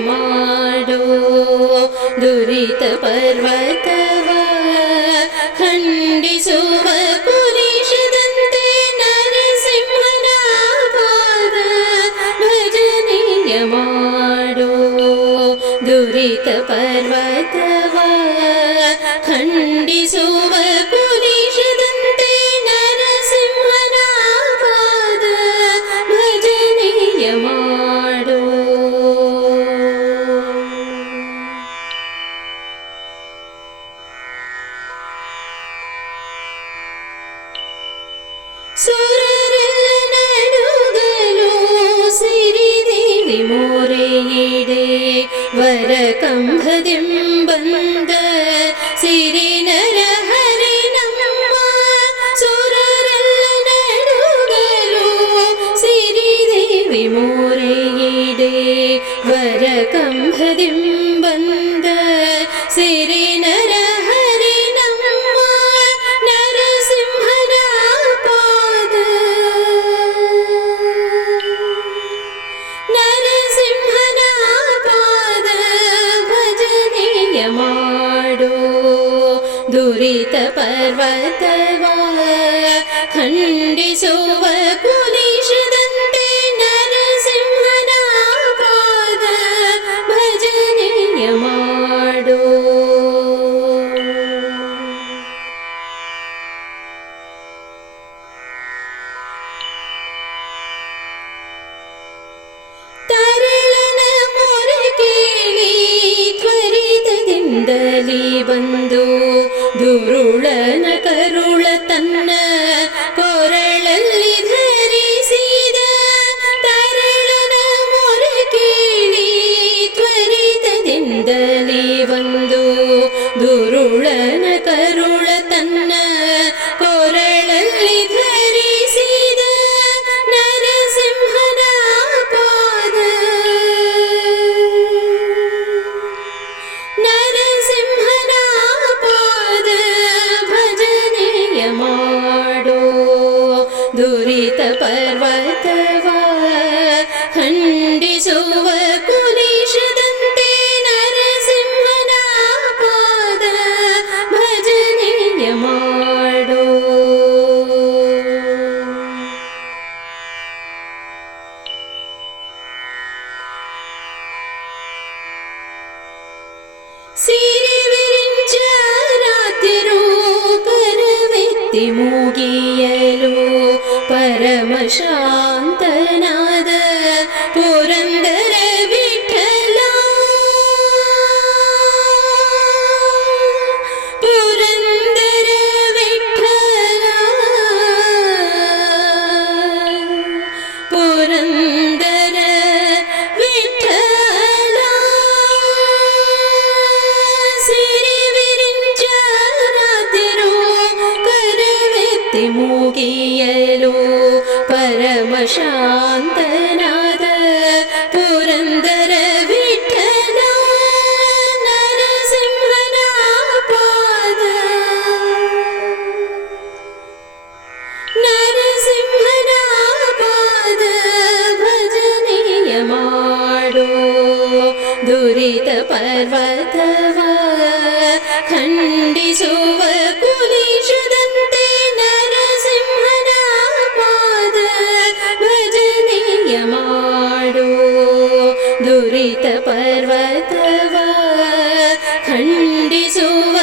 ಮಾಡು ದುರಿತ ಪರ್ವತವ ಖಂಡಿಸುವ ಕುಲಿಶದಂತೆ ನರಸಿಂಹನ ಪಾದ ಭಜನೆಯ ಮಾಡು ದುರಿತ ಪರ್ವತವ ಖಂಡಿಸುವ ಕುಲಿಶದಂತೆ ನರಸಿಂಹನ ಪಾದ ಭಜನೆಯ ಮಾಡು. ಸುರರೆಲ್ಲ ನಡುಗಲು ಸಿರಿದೇವಿ ಮೋರೆಯಿಡೆ ವರ ಕಂಬದಿಂಬಂದ ಸಿರಿ ನರಹರಿ ನಮ್ಮ ಸುರರೆಲ್ಲ ನಡುಗಲು ಸಿರಿದೇವಿ ಮೋರೆಯಿಡೆ ವರ ಕಂಬದಿಂಬಂದ ಸಿರಿ ನರಹರಿ ನಮ್ಮ ನರಸಿಂಹನ ಪಾದ ನರಸಿಂಹನ ಪಾದ ಭಜನೆಯ ಮಾಡು ದುರಿತ ಪರ್ವತವ ಖಂಡಿಸುವ ಕುಲಿಶದಂತೆ ನರಸಿಂಹನ ಪಾದ ಭಜನೆಯ ಮಾಡು. ತರಳನ ಮೊರೆ ಕೇಳಿ ತ್ವರಿತದಿಂದಲೇ ಬಂದು ದುರುಳನ ಕರುಳ ತನ್ನ ಕೊರಳಲ್ಲಿ ಧರಿಸಿದ ತರಳನ ಮೊರೆ ಕೇಳಿ ತ್ವರಿತದಿಂದಲೇ ಬಂದು ದುರುಳನ ಕರುಳ ತನ್ನ ಕೊರಳಲ್ಲಿ ಧರಿಸಿದ ನರಸಿಂಹನ ಪಾದ ನರಸಿಂಹನ ಪಾದ ಭಜನೆಯ ಮಾಡು ದುರಿತ ಪರ್ವತವ ಖಂಡಿಸುವ ಕುಲಿಶದಂತೆ ನರಸಿಂಹನ ಪಾದ ಭಜನೆಯ ಮಾಡು. ಸಿರಿ ವಿರಿಂಚರಾತಿರು ಕರವೆತ್ತಿ ಮೂಗಿಯಲು ಪರಮ ಶಾಂತನಾದ ಪುರಂದರ ವಿಠಲ ಪುರಂದರ ವಿಠಲ ಪುರಂದರ ವಿಠಲ ಸಿರಿ ವಿರಿಂಚರಾತಿರು ಕರವೆತ್ತಿ ಮೂಗಿಯಲು ಪರಮ ಶಾಂತನಾದ ಪುರಂದರ ವಿಠಲ ನರಸಿಂಹನ ಪಾದ ನರಸಿಂಹನ ಪಾದ ಭಜನೆಯ ಮಾಡು ದುರಿತ ಪರ್ವತವ ಖಂಡಿಸುವ ಕುಲಿಶದಂತೆ ನರಸಿಂಹನ ಪಾದ ಭಜನೆಯ ಮಾಡು ದುರಿತ ಪರ್ವತವ ಖಂಡಿಸುವ